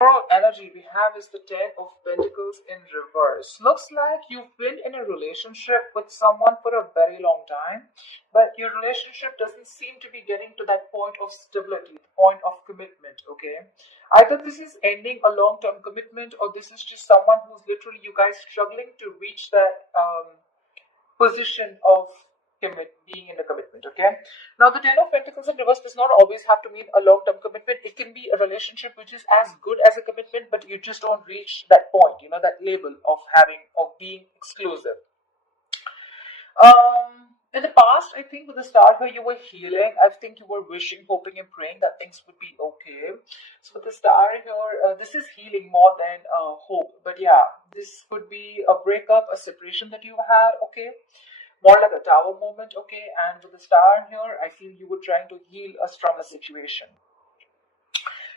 Overall energy we have is the Ten of Pentacles in reverse. Looks like you've been in a relationship with someone for a very long time, but your relationship doesn't seem to be getting to that point of stability, the point of commitment, okay? Either this is ending a long-term commitment, or this is just someone who's literally you guys struggling to reach that position of being in a commitment. Okay, now the Ten of Pentacles in reverse does not always have to mean a long-term commitment. It can be a relationship which is as good as a commitment, but you just don't reach that point, that label of being exclusive. In the past, I think with the star here, you were healing. I think you were wishing, hoping, and praying that things would be okay. So with the star here, this is healing more than hope. But yeah, this could be a breakup, a separation that you had. Okay, more like a tower moment. Okay, and with the star here, I feel you were trying to heal from a situation.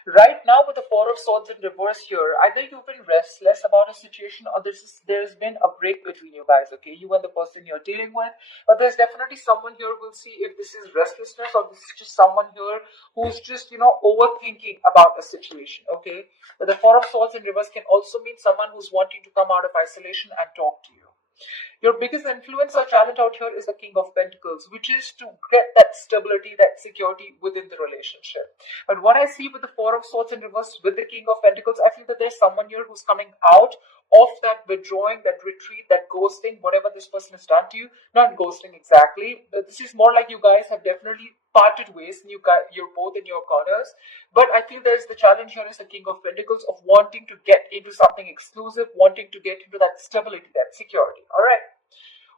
Right now, with the Four of Swords in reverse here, either you've been restless about a situation, or there's been a break between you guys. Okay, you and the person you're dealing with, but there's definitely someone here. We'll see if this is restlessness or this is just someone here who's just overthinking about a situation. Okay, but the Four of Swords in reverse can also mean someone who's wanting to come out of isolation and talk to you. Your biggest influence or challenge out here is the King of Pentacles, which is to get that stability, that security within the relationship. But what I see with the Four of Swords in reverse with the King of Pentacles, I feel that there's someone here who's coming out of that withdrawing, that retreat, that ghosting, whatever this person has done to you. Not ghosting exactly, but this is more like you guys have definitely parted ways and you're both in your corners. But I feel there's the challenge here is the King of Pentacles of wanting to get into something exclusive, wanting to get into that stability, that security. All right.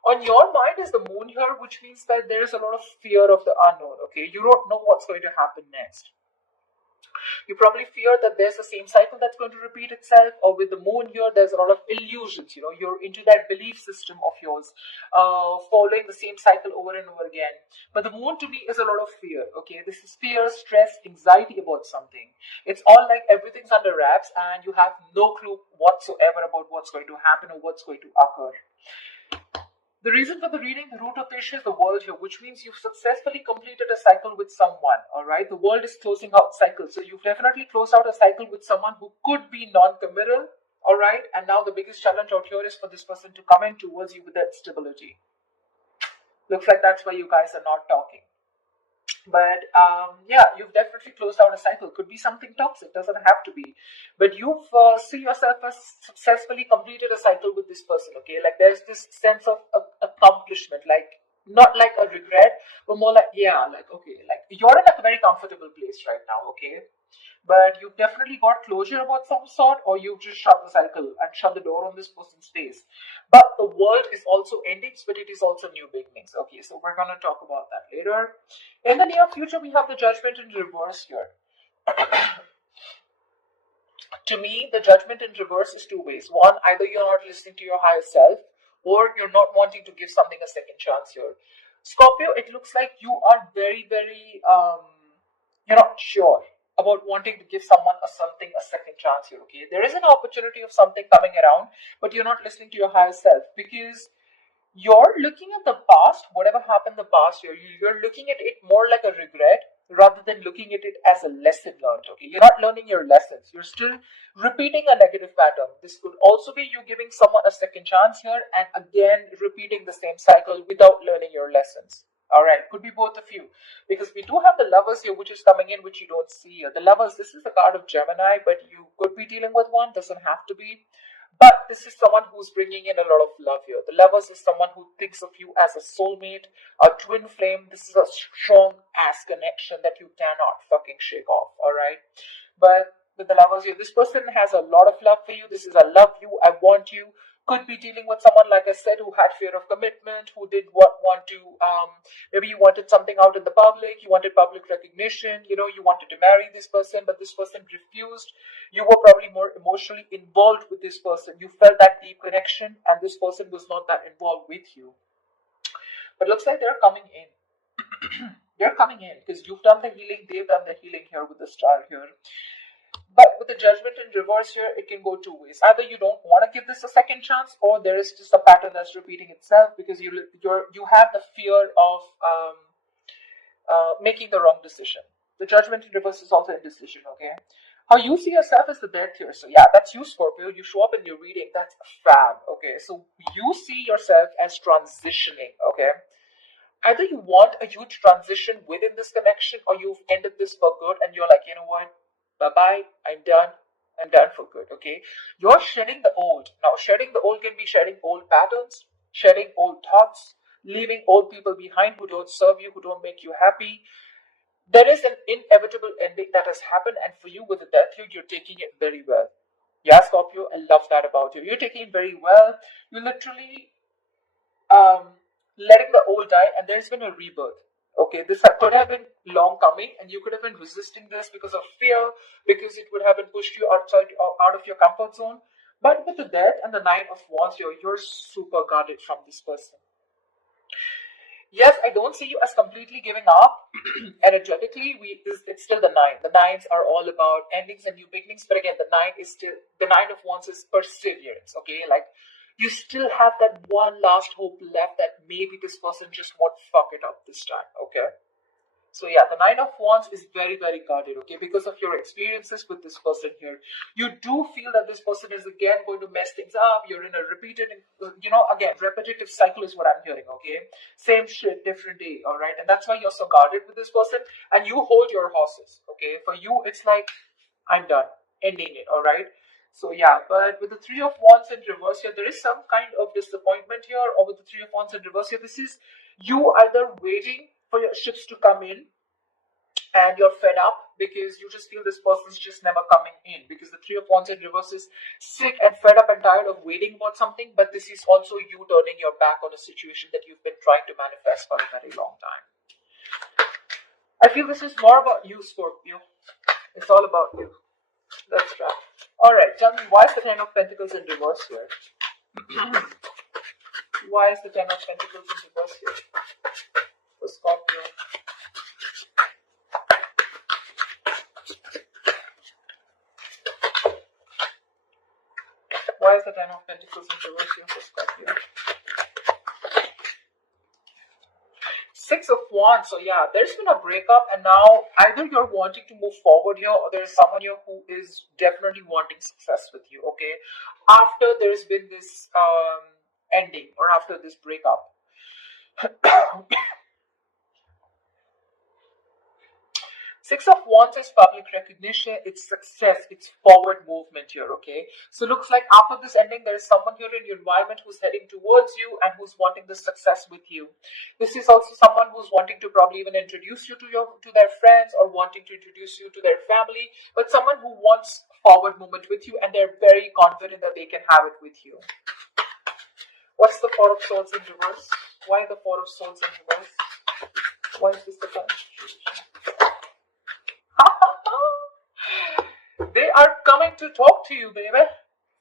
On your mind is the moon here, which means that there is a lot of fear of the unknown. Okay, you don't know what's going to happen next. You probably fear that there's the same cycle that's going to repeat itself, or with the moon here, there's a lot of illusions. You're into that belief system of yours, following the same cycle over and over again. But the moon to me is a lot of fear. Okay, this is fear, stress, anxiety about something. It's all like everything's under wraps, and you have no clue whatsoever about what's going to happen or what's going to occur. The reason for the reading, the root of the issue is the world here, which means you've successfully completed a cycle with someone, all right? The world is closing out cycles. So you've definitely closed out a cycle with someone who could be non-committal, all right? And now the biggest challenge out here is for this person to come in towards you with that stability. Looks like that's why you guys are not talking. But yeah, you've definitely closed out a cycle. Could be something toxic, doesn't have to be. But you've see yourself as successfully completed a cycle with this person. Okay, like there's this sense of accomplishment, like not like a regret, but more like yeah, like okay, like you're in a very comfortable place right now. Okay, but you've definitely got closure about some sort, or you've just shut the cycle and shut the door on this person's face. But the world is also endings, but it is also new beginnings. Okay, so we're gonna talk about that later. In the near future, we have the Judgment in reverse here. To me, the Judgment in reverse is two ways. One, either you're not listening to your higher self, or you're not wanting to give something a second chance here. Scorpio, it looks like you are very, very, you're not sure about wanting to give someone a second chance here. Okay, there is an opportunity of something coming around, but you're not listening to your higher self because you're looking at the past, whatever happened in the past year, you're looking at it more like a regret rather than looking at it as a lesson learned. Okay, you're not learning your lessons, you're still repeating a negative pattern. This could also be you giving someone a second chance here and again repeating the same cycle without learning your lessons. All right, could be both of you because we do have the lovers here, which is coming in, which you don't see here. The lovers, this is the card of Gemini, but you could be dealing with one, doesn't have to be. But this is someone who's bringing in a lot of love here. The lovers is someone who thinks of you as a soulmate, a twin flame. This is a strong ass connection that you cannot fucking shake off, alright? But with the lovers here, this person has a lot of love for you. This is a love you, I want you. Could be dealing with someone, like I said, who had fear of commitment, who did want to, maybe you wanted something out in the public, you wanted public recognition, you wanted to marry this person, but this person refused. You were probably more emotionally involved with this person. You felt that deep connection, and this person was not that involved with you. But looks like they're coming in. They're coming in because you've done the healing, they've done the healing here with the star here. But with the Judgment in reverse here, it can go two ways. Either you don't want to give this a second chance, or there is just a pattern that's repeating itself because you have the fear of making the wrong decision. The Judgment in reverse is also a decision, okay? How you see yourself as the death here. So yeah, that's you, Scorpio. You show up in your reading. That's fab. Okay, so you see yourself as transitioning. Okay, either you want a huge transition within this connection, or you've ended this for good, and you're like, you know what, bye bye. I'm done. I'm done for good. Okay, you're shedding the old. Now, shedding the old can be shedding old patterns, shedding old thoughts, leaving old people behind who don't serve you, who don't make you happy. There is an inevitable ending that has happened, and for you with the death here, you're taking it very well. Yeah, Scorpio, I love that about you. You're taking it very well. You literally letting the old die, and there's been a rebirth. Okay, this could have been long coming, and you could have been resisting this because of fear, because it would have been pushed you outside out of your comfort zone. But with the death and the Nine of Wands here, you're super guarded from this person. Yes, I don't see you as completely giving up. Energetically, it's still the nine. The nines are all about endings and new beginnings. But again, the Nine of Wands is perseverance. Okay, like you still have that one last hope left that maybe this person just won't fuck it up this time. Okay. So yeah, the Nine of Wands is very, very guarded, okay, because of your experiences with this person here. You do feel that this person is again going to mess things up. You're in a repeated, again, repetitive cycle is what I'm hearing, okay? Same shit, different day, all right? And that's why you're so guarded with this person, and you hold your horses, okay? For you, it's like, I'm done, ending it, all right? So yeah, but with the Three of Wands in reverse here, there is some kind of disappointment here, or with the Three of Wands in reverse here, this is you either waiting for your ships to come in and you're fed up because you just feel this person's just never coming in, because the Three of Wands in reverse is sick and fed up and tired of waiting about something, but this is also you turning your back on a situation that you've been trying to manifest for a very long time. I feel this is more about you, Scorpio. It's all about you. That's right. Alright, tell me, why is the Ten of Pentacles in reverse here? Why is the Ten of Pentacles in reverse here for Scorpio? Why is the Ten of Pentacles in reverse here for Scorpio? Six of Wands. So yeah, there's been a breakup, and now either you're wanting to move forward here, or there's someone here who is definitely wanting success with you, okay? After there's been this ending, or after this breakup. Six of Wands is public recognition, it's success, it's forward movement here, okay? So looks like after this ending, there is someone here in your environment who's heading towards you and who's wanting the success with you. This is also someone who's wanting to probably even introduce you to their friends, or wanting to introduce you to their family, but someone who wants forward movement with you, and they're very confident that they can have it with you. What's the Four of Swords in reverse? Why the Four of Swords in reverse? Why is this the current situation? They are coming to talk to you, baby.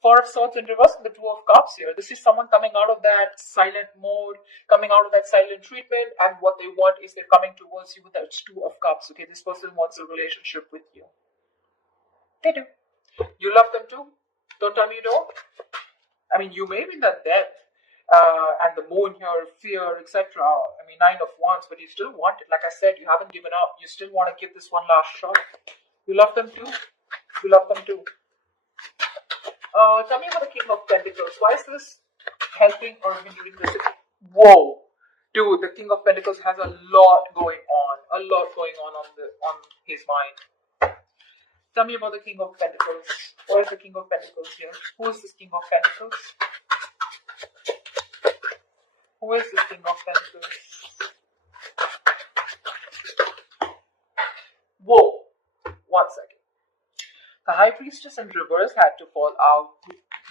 Four of Swords in reverse and the Two of Cups here. This is someone coming out of that silent mode, coming out of that silent treatment, and what they want is they're coming towards you with that Two of Cups. Okay, this person wants a relationship with you. They do. You love them too. Don't tell me you don't. I mean, you may be in that death and the moon here, fear, etc. I mean, Nine of Wands, but you still want it. Like I said, you haven't given up. You still want to give this one last shot. You love them too. You love them too. Tell me about the King of Pentacles. Why is this helping or hindering this? Whoa, dude, the King of Pentacles has a lot going on. A lot going on his mind. Tell me about the King of Pentacles. Why is the King of Pentacles here? Who is this King of Pentacles? Who is this King of Pentacles? Whoa, 1 second. The High Priestess in reverse had to fall out.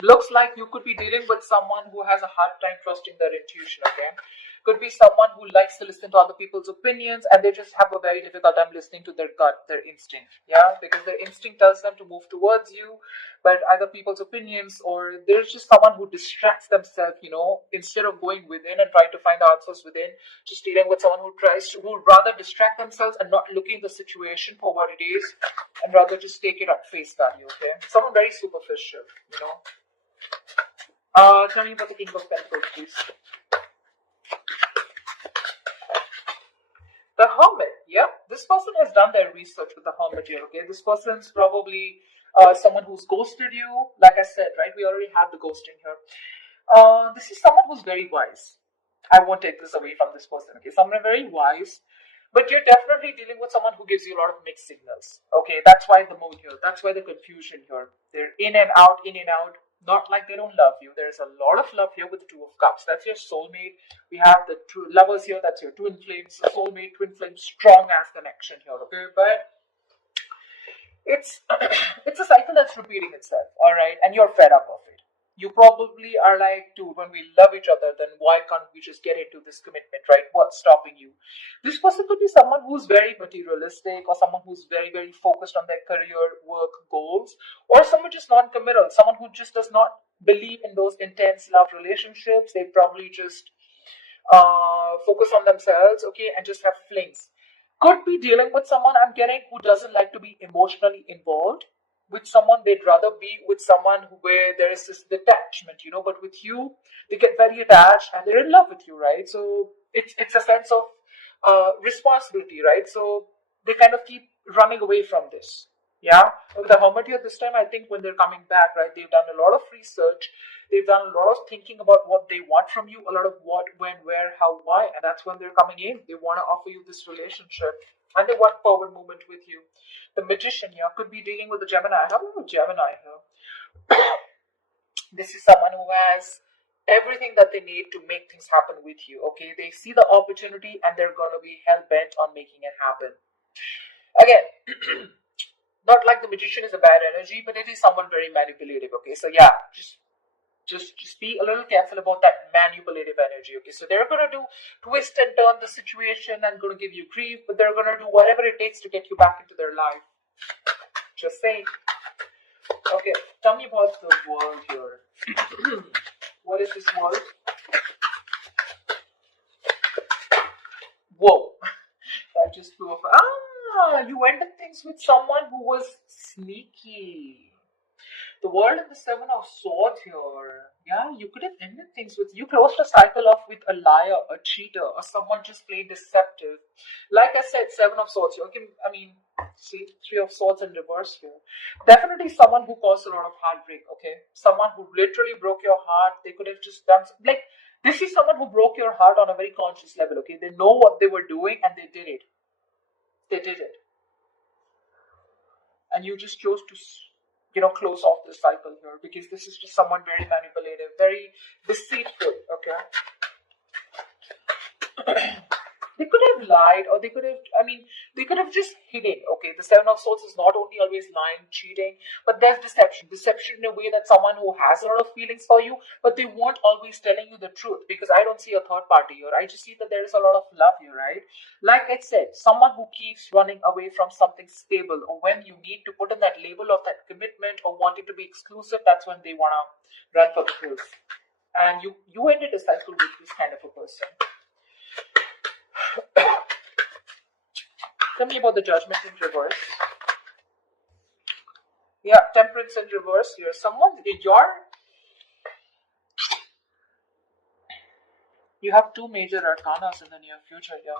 Looks like you could be dealing with someone who has a hard time trusting their intuition, okay? Could be someone who likes to listen to other people's opinions, and they just have a very difficult time listening to their gut, their instinct, yeah? Because their instinct tells them to move towards you, but either people's opinions, or there's just someone who distracts themselves, instead of going within and trying to find the answers within, just dealing with someone who would rather distract themselves and not looking at the situation for what it is, and rather just take it at face value, okay? Someone very superficial, Tell me about the King of Pentacles, please. The Hermit, yeah. This person has done their research with the Hermit here, okay? This person's probably someone who's ghosted you. Like I said, right? We already have the ghosting here. This is someone who's very wise. I won't take this away from this person, okay? Someone very wise, but you're definitely dealing with someone who gives you a lot of mixed signals, okay? That's why the mood here. That's why the confusion here. They're in and out, in and out. Not like they don't love you. There's a lot of love here with the Two of Cups. That's your soulmate. We have the two lovers here. That's your twin flames, soulmate, twin flames, strong ass connection here, okay? But it's it's a cycle that's repeating itself, all right? And you're fed up of it. You probably are like, dude, when we love each other, then why can't we just get into this commitment, right? What's stopping you? This person could be someone who's very materialistic, or someone who's very, very focused on their career, work, goals, or someone just non-committal, someone who just does not believe in those intense love relationships. They probably just focus on themselves, okay, and just have flings. Could be dealing with someone, I'm getting, who doesn't like to be emotionally involved with someone. They'd rather be with someone where there is this detachment, but with you, they get very attached and they're in love with you, right? So it's a sense of responsibility, right? So they kind of keep running away from this. Yeah, with the Hermit here this time, I think when they're coming back, right, they've done a lot of research, they've done a lot of thinking about what they want from you, a lot of what, when, where, how, why, and that's when they're coming in. They want to offer you this relationship, and they want forward movement with you. The Magician here could be dealing with a Gemini. How about Gemini here? This is someone who has everything that they need to make things happen with you, okay? They see the opportunity and they're going to be hell-bent on making it happen. Again, not like the Magician is a bad energy, but it is someone very manipulative, okay? So yeah, just be a little careful about that manipulative energy, okay? So they're going to do twist and turn the situation and going to give you grief, but they're going to do whatever it takes to get you back into their life. Just saying. Okay, tell me about the world here. What is this world? Whoa. That just flew off. You ended things with someone who was sneaky. The world and the Seven of Swords here. Yeah, you could have ended things with, you closed a cycle off with a liar, a cheater, or someone just plain deceptive. Like I said, Seven of Swords. See, Three of Swords in reverse here. Definitely someone who caused a lot of heartbreak, okay? Someone who literally broke your heart. They could have just done, like, this is someone who broke your heart on a very conscious level, okay? They know what they were doing and they did it. They did it. And you just chose to close off the cycle here, because this is just someone very manipulative, very deceitful, okay? They could have lied, or they could have just hidden, okay? The Seven of Swords is not only always lying, cheating, but there's deception. Deception in a way that someone who has a lot of feelings for you, but they won't always telling you the truth, because I don't see a third party here. I just see that there is a lot of love here, right? Like I said, someone who keeps running away from something stable, or when you need to put in that label of that commitment or wanting to be exclusive, that's when they want to run for the hills. And you ended a cycle with this kind of a person. Tell me about the Judgment in reverse. Yeah, Temperance in reverse here. Someone in you have two major arcanas in the near future here.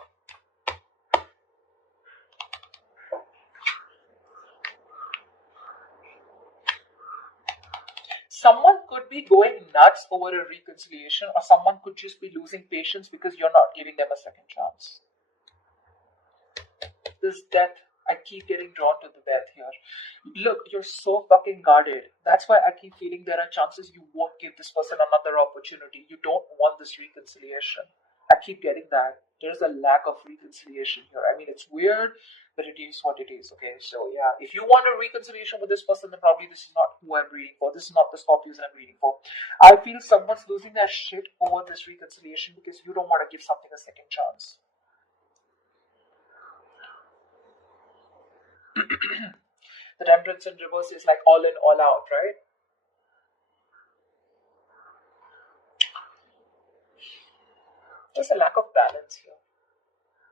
Someone could be going nuts over a reconciliation, or someone could just be losing patience because you're not giving them a second chance. This death, I keep getting drawn to the death here. Look, you're so fucking guarded. That's why I keep feeling there are chances you won't give this person another opportunity. You don't want this reconciliation. I keep getting that. There's a lack of reconciliation here. I mean, it's weird, but it is what it is, okay? So, yeah, if you want a reconciliation with this person, then probably this is not who I'm reading for. This is not the Scorpios I'm reading for. I feel someone's losing their shit over this reconciliation because you don't want to give something a second chance. The Temperance in reverse is like all in, all out, right? There's a lack of balance here.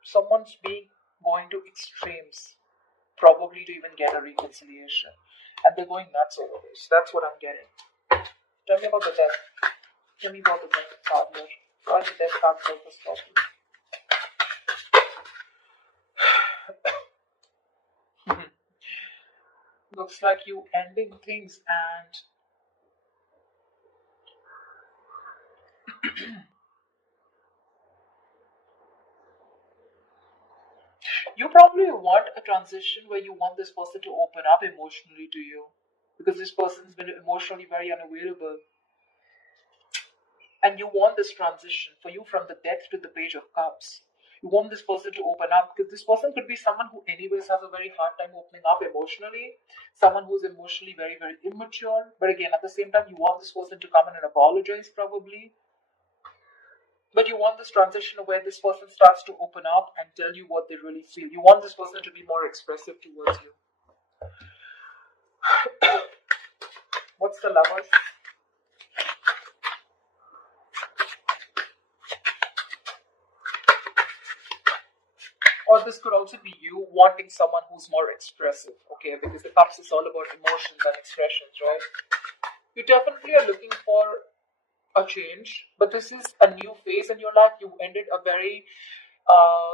Someone's going to extremes, probably to even get a reconciliation, and they're going nuts over this. That's what I'm getting. Tell me about the death. Tell me about the death card here. Why the death card for the Scorpio? Looks like you ending things, and you probably want a transition where you want this person to open up emotionally to you, because this person's been emotionally very unavailable, and you want this transition for you from the death to the page of cups. You want this person to open up, because this person could be someone who anyways has a very hard time opening up emotionally, someone who's emotionally very, very immature, but again at the same time you want this person to come in and apologize probably. But you want this transition where this person starts to open up and tell you what they really feel. You want this person to be more expressive towards you. What's the Lovers? Or this could also be you wanting someone who's more expressive, okay? Because the Cups is all about emotions and expressions, right? You definitely are looking for a change, but this is a new phase in your life. You ended a very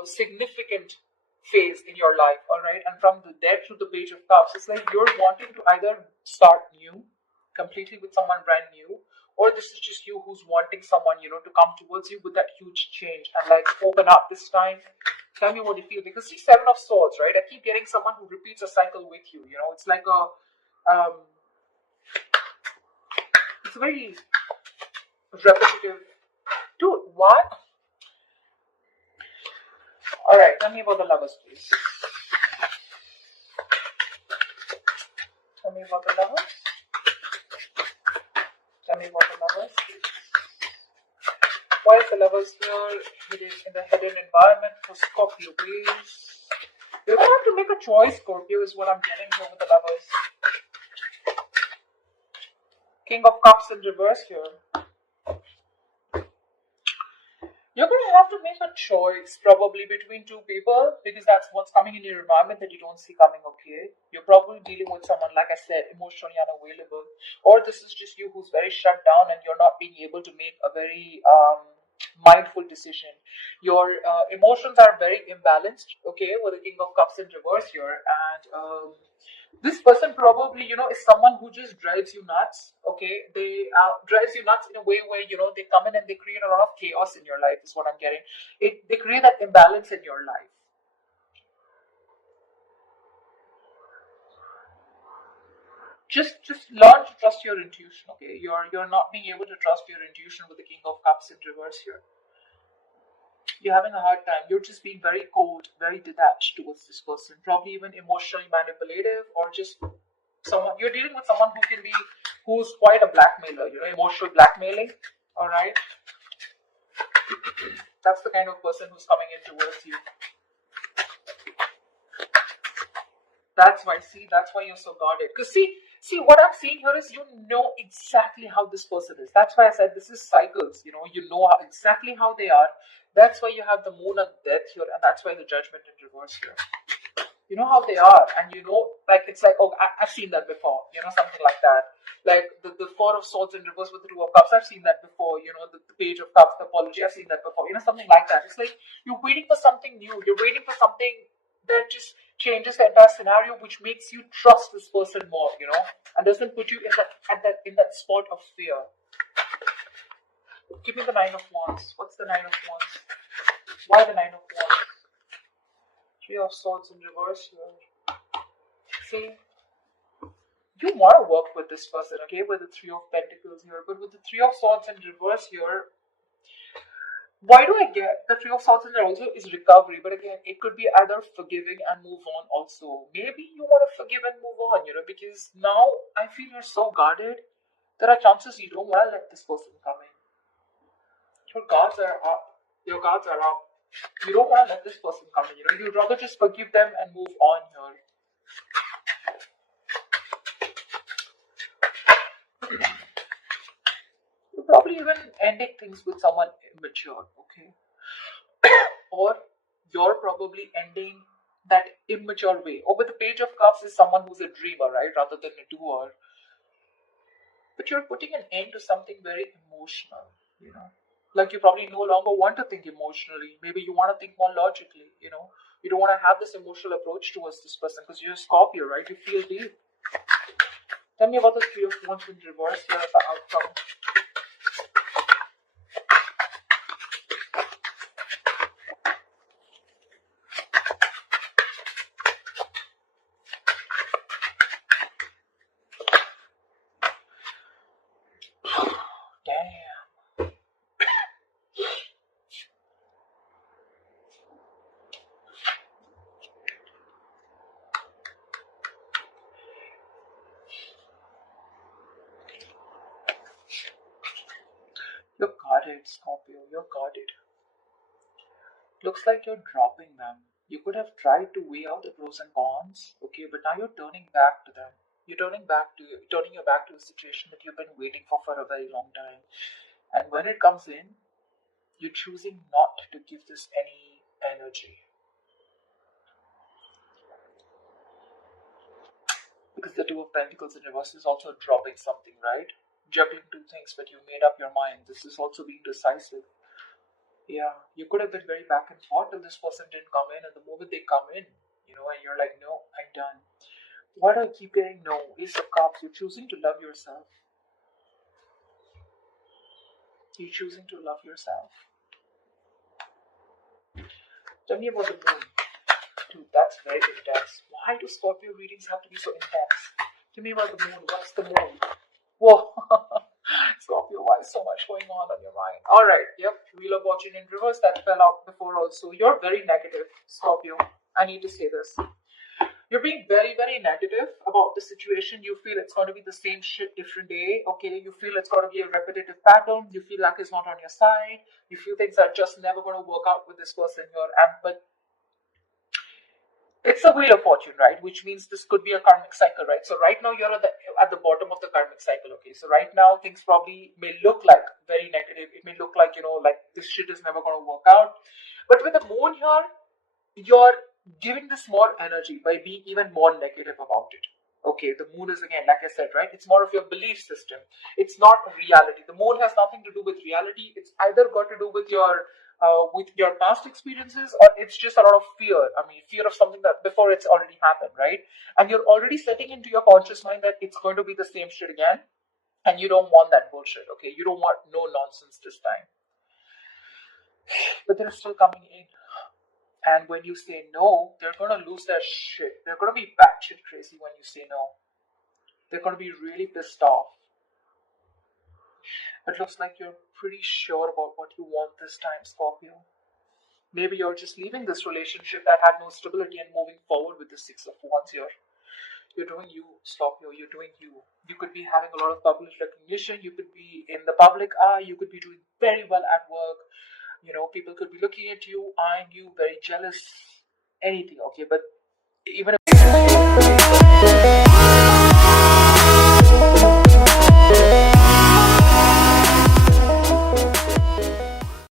significant phase in your life, all right? And from the death to the page of cups, it's like you're wanting to either start new, completely with someone brand new, or this is just you who's wanting someone, to come towards you with that huge change and like open up this time. Tell me what you feel, because see, Seven of Swords, right? I keep getting someone who repeats a cycle with you. It's like it's very repetitive. Dude, what? All right, tell me about the Lovers, please. Tell me about the Lovers. Tell me about the Lovers. Why is the Lovers here? It is in the hidden environment for Scorpio, please. You're going to have to make a choice, Scorpio, is what I'm getting here with the Lovers. King of Cups in reverse here. You're going to have to make a choice probably between two people, because that's what's coming in your environment that you don't see coming, okay? You're probably dealing with someone, like I said, emotionally unavailable, or this is just you who's very shut down and you're not being able to make a very mindful decision. Your emotions are very imbalanced, okay, with the King of Cups in reverse here, and this person probably is someone who just drives you nuts, okay? They drives you nuts in a way where they come in and they create a lot of chaos in your life, is what I'm getting. They create that imbalance in your life. Just learn to trust your intuition, okay? You're not being able to trust your intuition with the King of Cups in reverse here. You're having a hard time. You're just being very cold, very detached towards this person, probably even emotionally manipulative, or just someone you're dealing with someone who's quite a blackmailer, emotional blackmailing. All right, that's the kind of person who's coming in towards you. That's why you're so guarded, because see what I'm seeing here is you know exactly how this person is. That's why I said this is cycles. You know exactly how they are. That's why you have the moon and death here, and that's why the judgment in reverse here. You know how they are, and like it's like, oh, I've seen that before, something like that. Like the Four of Swords in reverse with the Two of Cups, I've seen that before. The Page of Cups, the apology, I've seen that before. Something like that. It's like you're waiting for something new. You're waiting for something that just changes the entire scenario, which makes you trust this person more, and doesn't put you in that spot of fear. Give me the Nine of Wands. What's the Nine of Wands? Why the Nine of Wands? Three of Swords in reverse here. See, you want to work with this person, okay, with the Three of Pentacles here, but with the Three of Swords in reverse here, why do I get the Three of Swords in there also is recovery, but again, it could be either forgiving and move on also. Maybe you want to forgive and move on, because now I feel you're so guarded. There are chances you don't want to let this person come in. Your guards are up. Your guards are up. You don't want to let this person come in, you'd rather just forgive them and move on here. You're probably even ending things with someone immature, okay? Or you're probably ending that immature way. Or with the Page of Cups is someone who's a dreamer, right? Rather than a doer. But you're putting an end to something very emotional. Like you probably no longer want to think emotionally. Maybe you want to think more logically. You don't want to have this emotional approach towards this person because you're a Scorpio, right? You feel deep. Tell me about the Three of Wands in reverse here as the outcome. Damn. You got it, Scorpio. You got it. Looks like you're dropping them. You could have tried to weigh out the pros and cons, okay, but now you're turning back to them. You're turning your back to a situation that you've been waiting for a very long time. And when it comes in, you're choosing not to give this any energy. Because the Two of Pentacles in reverse is also dropping something, right? Juggling two things, but you made up your mind. This is also being decisive. Yeah, you could have been very back and forth till this person didn't come in, and the moment they come in, and you're like, no, I'm done. Why do I keep getting no? Ace of Cups, you're choosing to love yourself. You're choosing to love yourself. Tell me about the moon. Dude, that's very intense. Why do Scorpio readings have to be so intense? Tell me about the moon. What's the moon? Whoa. Scorpio, why is so much going on your mind? Alright, yep. Wheel of Fortune in reverse that fell out before also. You're very negative, Scorpio. I need to say this. You're being very, very negative about the situation. You feel it's going to be the same shit different day. Okay, you feel it's going to be a repetitive pattern. You feel like it's not on your side. You feel things are just never going to work out with this person here. But it's a Wheel of Fortune, right? Which means this could be a karmic cycle, right? So right now you're at the bottom of the karmic cycle, okay? So right now things probably may look like very negative. It may look like, like this shit is never going to work out. But with the moon here, you're giving this more energy by being even more negative about it. Okay, the moon is, again, like I said, right? It's more of your belief system. It's not reality. The moon has nothing to do with reality. It's either got to do with your past experiences, or it's just a lot of fear. I mean, fear of something that before it's already happened, right? And you're already setting into your conscious mind that it's going to be the same shit again, and you don't want that bullshit. Okay, you don't want no nonsense this time. But they're still coming in. And when you say no, they're gonna lose their shit. They're gonna be batshit crazy when you say no. They're gonna be really pissed off. It looks like you're pretty sure about what you want this time, Scorpio. Maybe you're just leaving this relationship that had no stability and moving forward with the Six of Wands here. You're doing you, Scorpio. You're doing you. You could be having a lot of public recognition. You could be in the public eye. You could be doing very well at work. People could be looking at you, eyeing you, very jealous, anything, okay? But even if